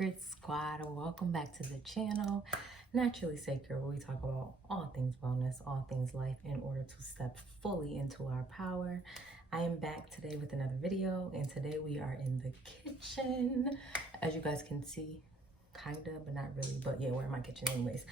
Sacred Squad, and welcome back to the channel. Naturally Sacred, where we talk about all things wellness, all things life, in order to step fully into our power. I am back today with another video, and today we are in the kitchen. As you guys can see, kinda, but not really, but yeah, we're in my kitchen anyways.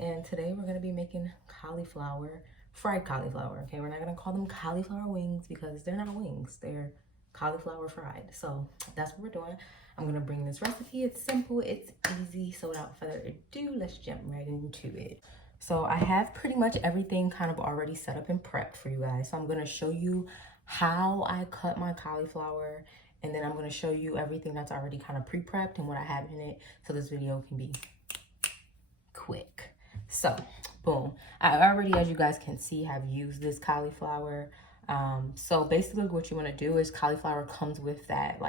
And today we're gonna be making cauliflower, fried cauliflower, okay? We're not gonna call them cauliflower wings because they're not wings, they're cauliflower fried. So that's what we're doing. I'm gonna bring this recipe. It's simple, it's easy. So without further ado, let's jump right into it. So I have pretty much everything kind of already set up and prepped for you guys. So I'm gonna show you how I cut my cauliflower, and then I'm gonna show you everything that's already kind of pre-prepped and what I have in it, so this video can be quick. So boom, I already, as you guys can see, have used this cauliflower. So basically what you want to do is, cauliflower comes with that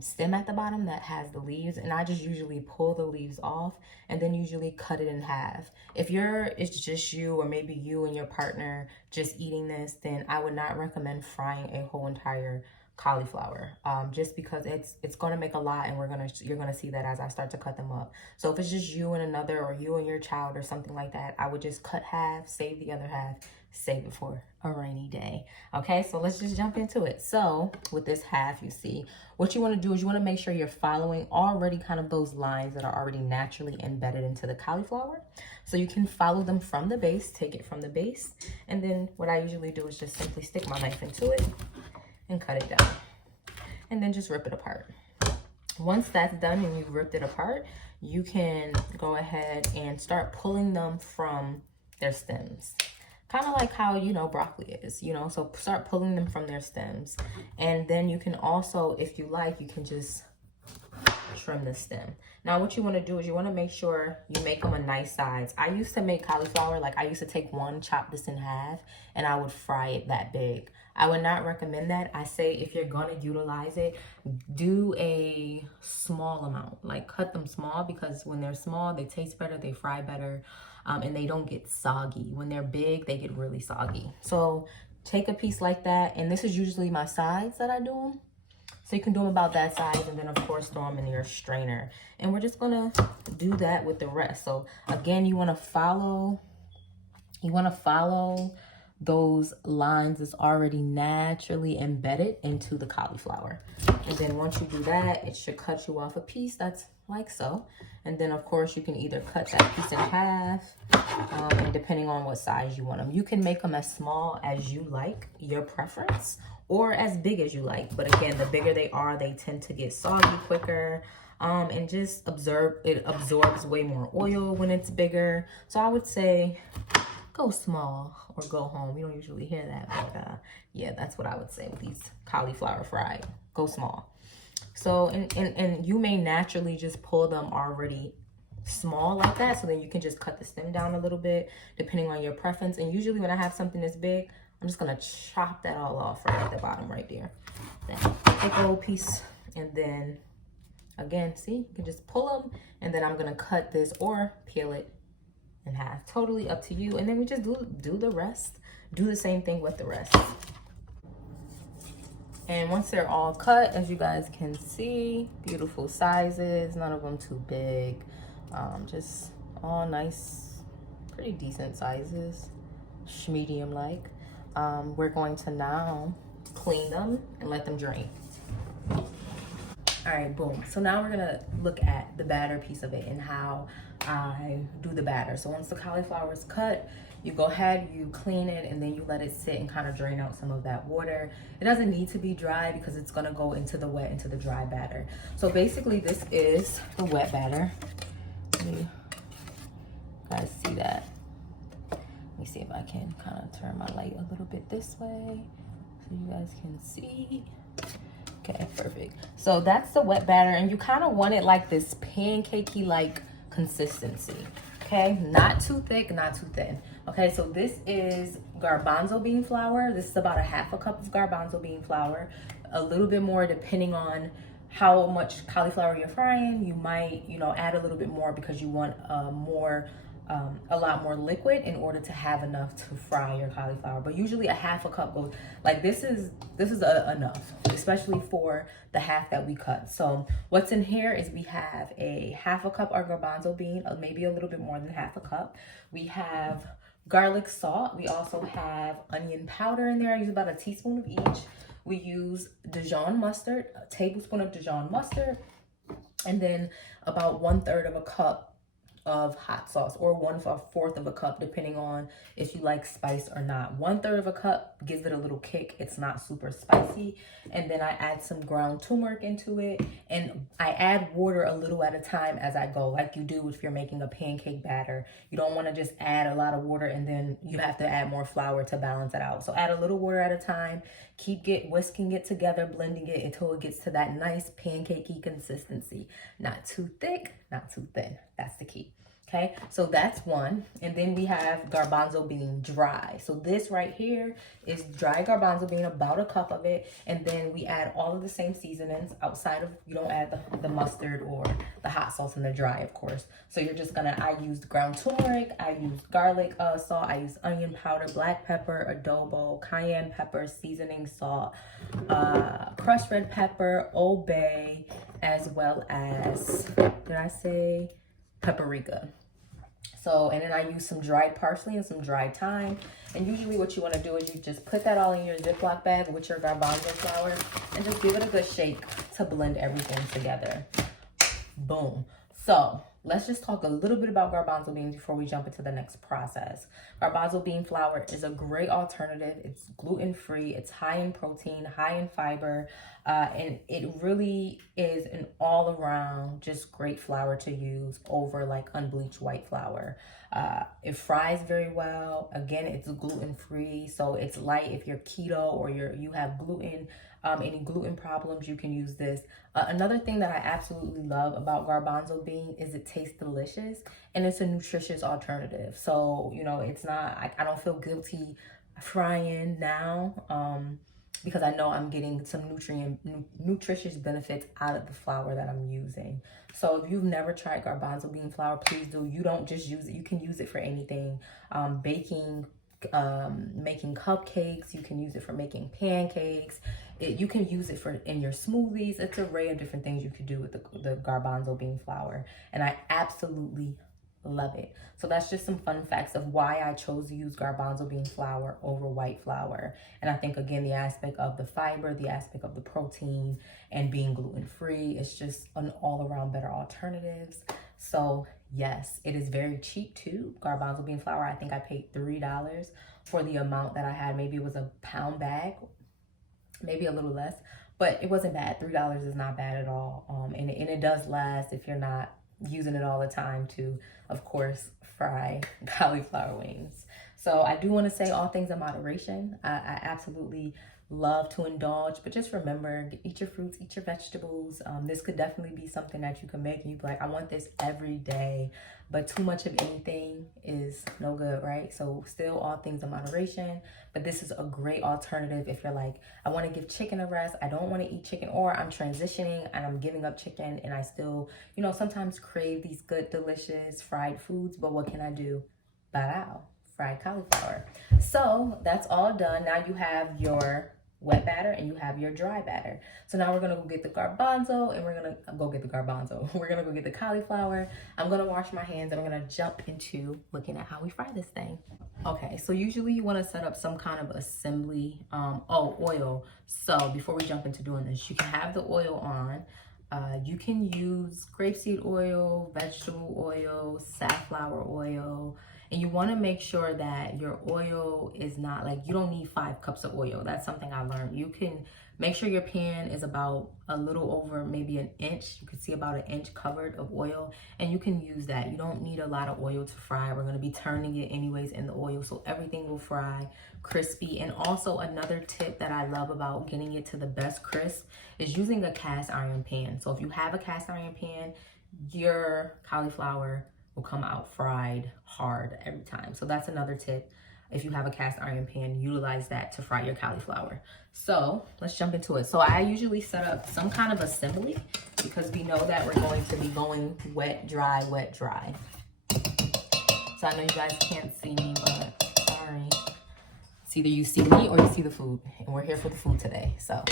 stem at the bottom that has the leaves, and I just usually pull the leaves off and then usually cut it in half. If it's just you, or maybe you and your partner just eating this, then I would not recommend frying a whole entire cauliflower, just because it's going to make a lot, and you're gonna see that as I start to cut them up. So if it's just you and another, or you and your child or something like that, I would just cut half, save the other half, save it for a rainy day. Okay, so let's just jump into it. So with this half, you see, what you want to do is you want to make sure you're following already kind of those lines that are already naturally embedded into the cauliflower, so you can follow them from the base, take it from the base, and then what I usually do is just simply stick my knife into it and cut it down, and then just rip it apart. Once that's done and you've ripped it apart, you can go ahead and start pulling them from their stems. Kind of like how, broccoli is, so start pulling them from their stems. And then you can also, if you like, you can just trim the stem. Now what you want to do is you want to make sure you make them a nice size. I used to make cauliflower, I used to take one, chop this in half, and I would fry it that big. I would not recommend that. I say if you're going to utilize it, do a small amount, cut them small, because when they're small, they taste better, they fry better, and they don't get soggy. When they're big, they get really soggy. So take a piece like that, and this is usually my size that I do them. So you can do them about that size, and then of course throw them in your strainer. And we're just gonna do that with the rest. So again, you wanna follow those lines that's already naturally embedded into the cauliflower. And then once you do that, it should cut you off a piece that's like so. And then of course you can either cut that piece in half, and depending on what size you want them. You can make them as small as you like, your preference, or as big as you like. But again, the bigger they are, they tend to get soggy quicker, and just absorbs way more oil when it's bigger. So I would say go small or go home. You don't usually hear that, but yeah, that's what I would say with these cauliflower fried. Go small. So and you may naturally just pull them already small like that, so then you can just cut the stem down a little bit depending on your preference. And usually when I have something this big, I'm just gonna chop that all off right at the bottom right there. Then take a little piece, and then again, see, you can just pull them, and then I'm gonna cut this or peel it in half. Totally up to you. And then we just do the rest. Do the same thing with the rest. And once they're all cut, as you guys can see, beautiful sizes, none of them too big, just all nice, pretty decent sizes, medium like. We're going to now clean them and let them drain. All right, boom. So now we're gonna look at the batter piece of it and how I do the batter. So once the cauliflower is cut, you go ahead, you clean it, and then you let it sit and kind of drain out some of that water. It doesn't need to be dry because it's gonna go into the wet, into the dry batter. So basically this is the wet batter. Let me, guys, see that? Let me see if I can kind of turn my light a little bit this way so you guys can see. Okay, perfect. So that's the wet batter, and you kind of want it like this pancakey like consistency. Okay, not too thick, not too thin. Okay, so this is garbanzo bean flour. This is about a half a cup of garbanzo bean flour. A little bit more depending on how much cauliflower you're frying. You might, add a little bit more because you want more a lot more liquid in order to have enough to fry your cauliflower. But usually a half a cup goes, like this is enough, especially for the half that we cut. So what's in here is we have a half a cup of garbanzo bean, maybe a little bit more than half a cup. We have garlic salt. We also have onion powder in there. I use about a teaspoon of each. We use Dijon mustard, a tablespoon of Dijon mustard, and then about 1/3 of a cup of hot sauce, or 1/4 of a cup, depending on if you like spice or not. 1/3 of a cup gives it a little kick. It's not super spicy. And then I add some ground turmeric into it, and I add water a little at a time as I go, like you do if you're making a pancake batter. You don't want to just add a lot of water and then you have to add more flour to balance it out. So add a little water at a time. Keep whisking it together, blending it until it gets to that nice pancakey consistency. Not too thick, not too thin. That's the key. Okay, so that's one. And then we have garbanzo bean dry. So this right here is dry garbanzo bean, about a cup of it. And then we add all of the same seasonings outside of, you don't add the mustard or the hot sauce in the dry, of course. So you're just gonna, I used ground turmeric, I used garlic salt, I used onion powder, black pepper, adobo, cayenne pepper, seasoning salt, crushed red pepper, Old Bay, as well as, did I say paprika? So, and then I use some dried parsley and some dried thyme. And usually what you want to do is you just put that all in your Ziploc bag with your garbanzo flour and just give it a good shake to blend everything together. Boom. So let's just talk a little bit about garbanzo beans before we jump into the next process. Garbanzo bean flour is a great alternative. It's gluten-free, it's high in protein, high in fiber, and it really is an all-around just great flour to use over like unbleached white flour. It fries very well. Again, it's gluten-free, so it's light if you're keto or you have gluten. Any gluten problems, you can use this. Another thing that I absolutely love about garbanzo bean is it tastes delicious and it's a nutritious alternative. So, you know, it's not, I don't feel guilty frying now because I know I'm getting some nutritious benefits out of the flour that I'm using. So if you've never tried garbanzo bean flour, please do. You don't just use it, you can use it for anything. Baking, making cupcakes, you can use it for making pancakes, you can use it for in your smoothies. It's an array of different things you could do with the garbanzo bean flour, and I absolutely love it. So that's just some fun facts of why I chose to use garbanzo bean flour over white flour. And I think, again, the aspect of the fiber, the aspect of the protein, and being gluten-free, it's just an all-around better alternatives. So yes, it is very cheap too. Garbanzo bean flour, I think I paid $3 for the amount that I had. Maybe it was a pound bag, maybe a little less, but it wasn't bad. $3 is not bad at all. And it does last if you're not using it all the time to, of course, fry cauliflower wings. So I do want to say all things in moderation. I absolutely love to indulge, but just remember, eat your fruits, eat your vegetables. This could definitely be something that you can make and you'd be like, I want this every day, but too much of anything is no good, right? So still all things in moderation, but this is a great alternative if you're like, I want to give chicken a rest, I don't want to eat chicken, or I'm transitioning and I'm giving up chicken and I still, you know, sometimes crave these good, delicious fried foods, but what can I do? Ba-dow, fried cauliflower. So that's all done. Now you have your wet batter and you have your dry batter. So now we're gonna go get the garbanzo and we're gonna go get the cauliflower. I'm gonna wash my hands and we're gonna jump into looking at how we fry this thing. Okay, so usually you want to set up some kind of assembly. Oil. So before we jump into doing this, you can have the oil on. You can use grapeseed oil, vegetable oil, safflower oil. And you want to make sure that your oil is not like, you don't need 5 cups of oil. That's something I learned. You can make sure your pan is about a little over maybe an inch. You can see about an inch covered of oil, and you can use that. You don't need a lot of oil to fry. We're going to be turning it anyways in the oil, so everything will fry crispy. And also another tip that I love about getting it to the best crisp is using a cast iron pan. So if you have a cast iron pan, your cauliflower will come out fried hard every time. So that's another tip. If you have a cast iron pan, utilize that to fry your cauliflower. So let's jump into it. So I usually set up some kind of assembly because we know that we're going to be going wet, dry, wet, dry. So I know you guys can't see me, but sorry. It's either you see me or you see the food. And we're here for the food today. So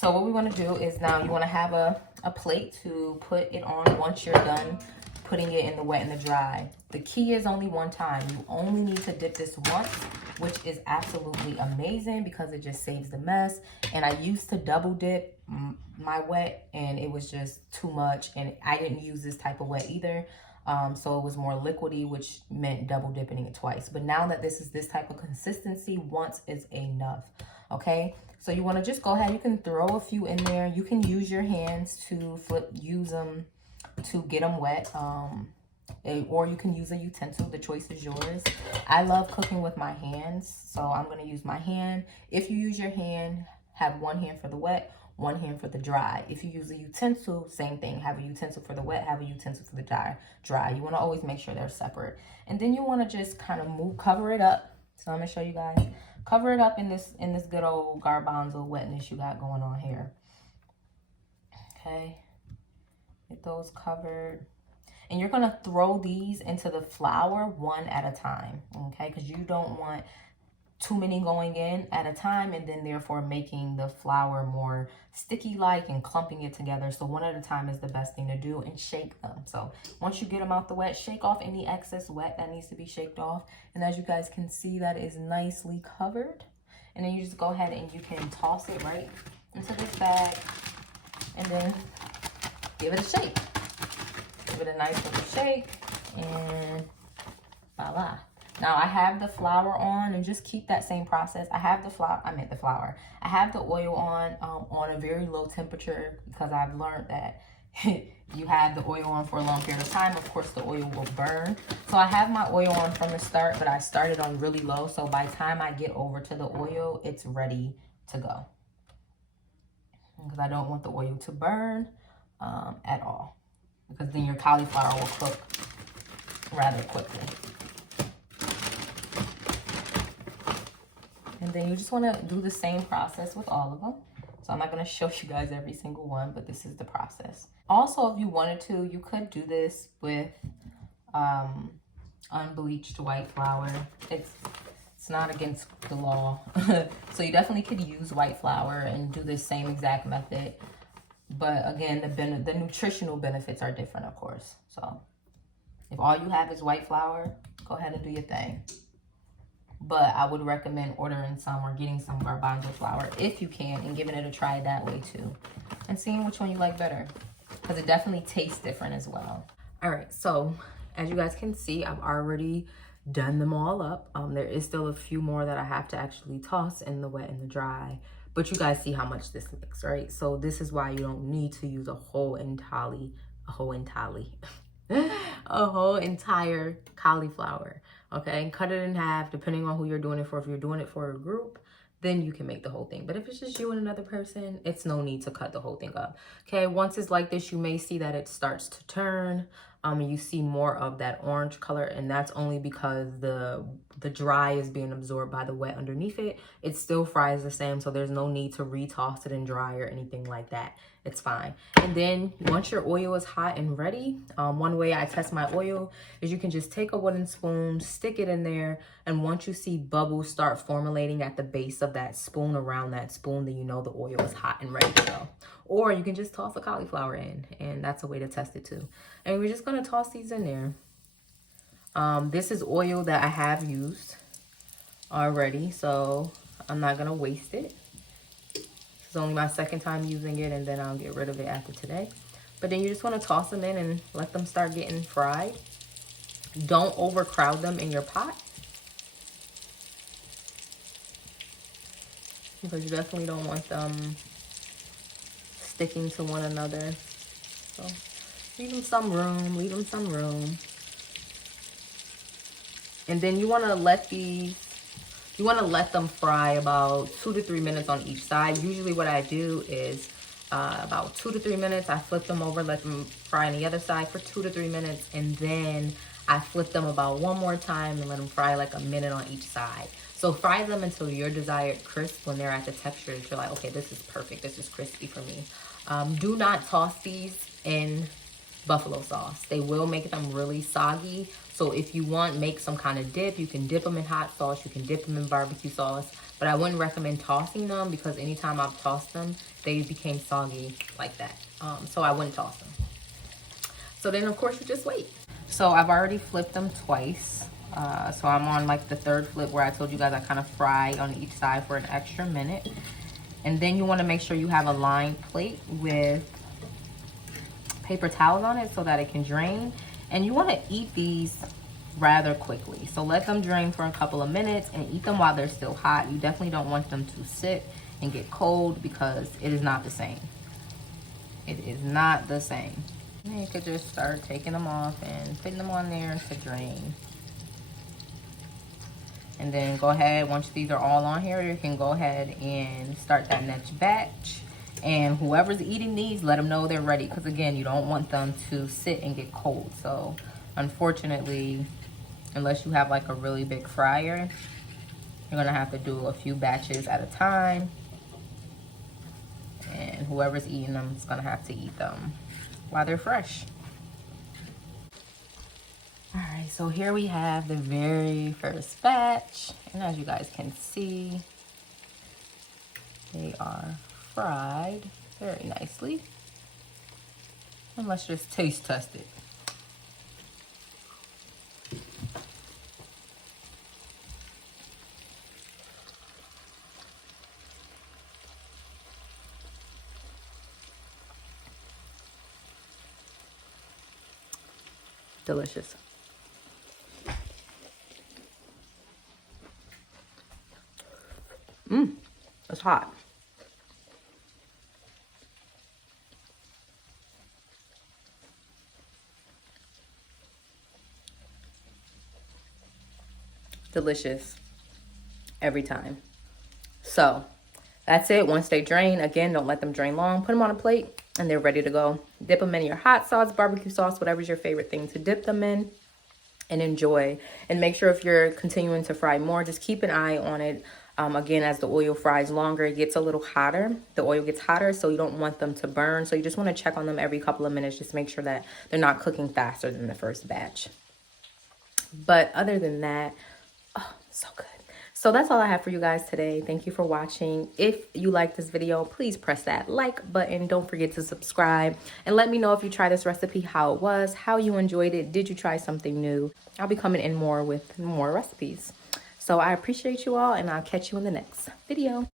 what we want to do is now you want to have a plate to put it on once you're done putting it in the wet and the dry. The key is only one time. You only need to dip this once, which is absolutely amazing because it just saves the mess. And I used to double dip my wet and it was just too much, and I didn't use this type of wet either. So it was more liquidy, which meant double dipping it twice. But now that this is this type of consistency, once is enough. Okay, so you want to just go ahead. You can throw a few in there. You can use your hands to use them to get them wet. Or you can use a utensil. The choice is yours. I love cooking with my hands, so I'm going to use my hand. If you use your hand, have one hand for the wet, one hand for the dry. If you use a utensil, same thing. Have a utensil for the wet, have a utensil for the dry. You want to always make sure they're separate. And then you want to just kind of cover it up. So I'm going to show you guys. Cover it up in this good old garbanzo wetness you got going on here. Okay. Get those covered. And you're going to throw these into the flour one at a time. Okay. Because you don't want too many going in at a time and then therefore making the flour more sticky like and clumping it together. So one at a time is the best thing to do, and shake them. So once you get them out the wet, shake off any excess wet that needs to be shaked off. And as you guys can see, that is nicely covered. And then you just go ahead and you can toss it right into this bag and then give it a shake. Give it a nice little shake and voila. Now I have the flour on, and just keep that same process. I have the flour, I have the oil on a very low temperature because I've learned that you have the oil on for a long period of time, of course the oil will burn. So I have my oil on from the start, but I started on really low. So by the time I get over to the oil, it's ready to go. Because I don't want the oil to burn at all. Because then your cauliflower will cook rather quickly. And then you just want to do the same process with all of them. So I'm not going to show you guys every single one, but this is the process. Also, if you wanted to, you could do this with unbleached white flour. It's not against the law. So you definitely could use white flour and do the same exact method. But again, the nutritional benefits are different, of course. So if all you have is white flour, go ahead and do your thing. But I would recommend ordering some or getting some garbanzo flour if you can, and giving it a try that way too. And seeing which one you like better, because it definitely tastes different as well. All right, so as you guys can see, I've already done them all up. There is still a few more that I have to actually toss in the wet and the dry. But you guys see how much this looks, right? So this is why you don't need to use a whole entire cauliflower. Okay, cut it in half depending on who you're doing it for. If you're doing it for a group, then you can make the whole thing. But if it's just you and another person, it's no need to cut the whole thing up. Okay, once it's like this, you may see that it starts to turn. You see more of that orange color, and that's only because the dry is being absorbed by the wet underneath it. It still fries the same, so there's no need to re-toss it in dry or anything like that. It's fine. And then once your oil is hot and ready, one way I test my oil is you can just take a wooden spoon, stick it in there, and once you see bubbles start formulating at the base of that spoon, around that spoon, then you know the oil is hot and ready to go. Or you can just toss the cauliflower in, and that's a way to test it too. And we're just gonna toss these in there. This is oil that I have used already, so I'm not gonna waste it. This is only my second time using it, and then I'll get rid of it after today. But then you just wanna toss them in and let them start getting fried. Don't overcrowd them in your pot, because you definitely don't want them sticking to one another. So leave them some room, leave them some room. And then you want to let them fry about 2 to 3 minutes on each side. Usually what I do is about 2 to 3 minutes, I flip them over, let them fry on the other side for 2 to 3 minutes, and then I flip them about one more time and let them fry like a minute on each side. So fry them until your desired crisp. When they're at the texture that you're like, okay, this is perfect, this is crispy for me. Do not toss these in buffalo sauce. They will make them really soggy. So if you want, make some kind of dip. You can dip them in hot sauce. You can dip them in barbecue sauce. But I wouldn't recommend tossing them because anytime I've tossed them, they became soggy like that. So I wouldn't toss them. So then, of course, you just wait. So I've already flipped them twice. So I'm on like the third flip where I told you guys I kind of fry on each side for an extra minute. And then you want to make sure you have a lined plate with paper towels on it so that it can drain. And you want to eat these rather quickly. So let them drain for a couple of minutes and eat them while they're still hot. You definitely don't want them to sit and get cold because it is not the same. It is not the same. And you could just start taking them off and putting them on there to drain. And then go ahead, once these are all on here, you can go ahead and start that next batch. And whoever's eating these, let them know they're ready. Because again, you don't want them to sit and get cold. So unfortunately, unless you have like a really big fryer, you're gonna have to do a few batches at a time. And whoever's eating them is gonna have to eat them while they're fresh. All right, so here we have the very first batch. And as you guys can see, they are fried very nicely. And let's just taste test it. Delicious. It's hot. Delicious every time. So that's it. Once they drain, again, don't let them drain long. Put them on a plate and they're ready to go. Dip them in your hot sauce, barbecue sauce, whatever's your favorite thing to dip them in, and enjoy. And make sure if you're continuing to fry more, just keep an eye on it. Again, as the oil fries longer, it gets a little hotter. The oil gets hotter, so you don't want them to burn. So you just want to check on them every couple of minutes. Just make sure that they're not cooking faster than the first batch. But other than that, oh, so good. So that's all I have for you guys today. Thank you for watching. If you like this video, please press that like button. Don't forget to subscribe. And let me know if you tried this recipe, how it was, how you enjoyed it. Did you try something new? I'll be coming in more with more recipes. So I appreciate you all, and I'll catch you in the next video.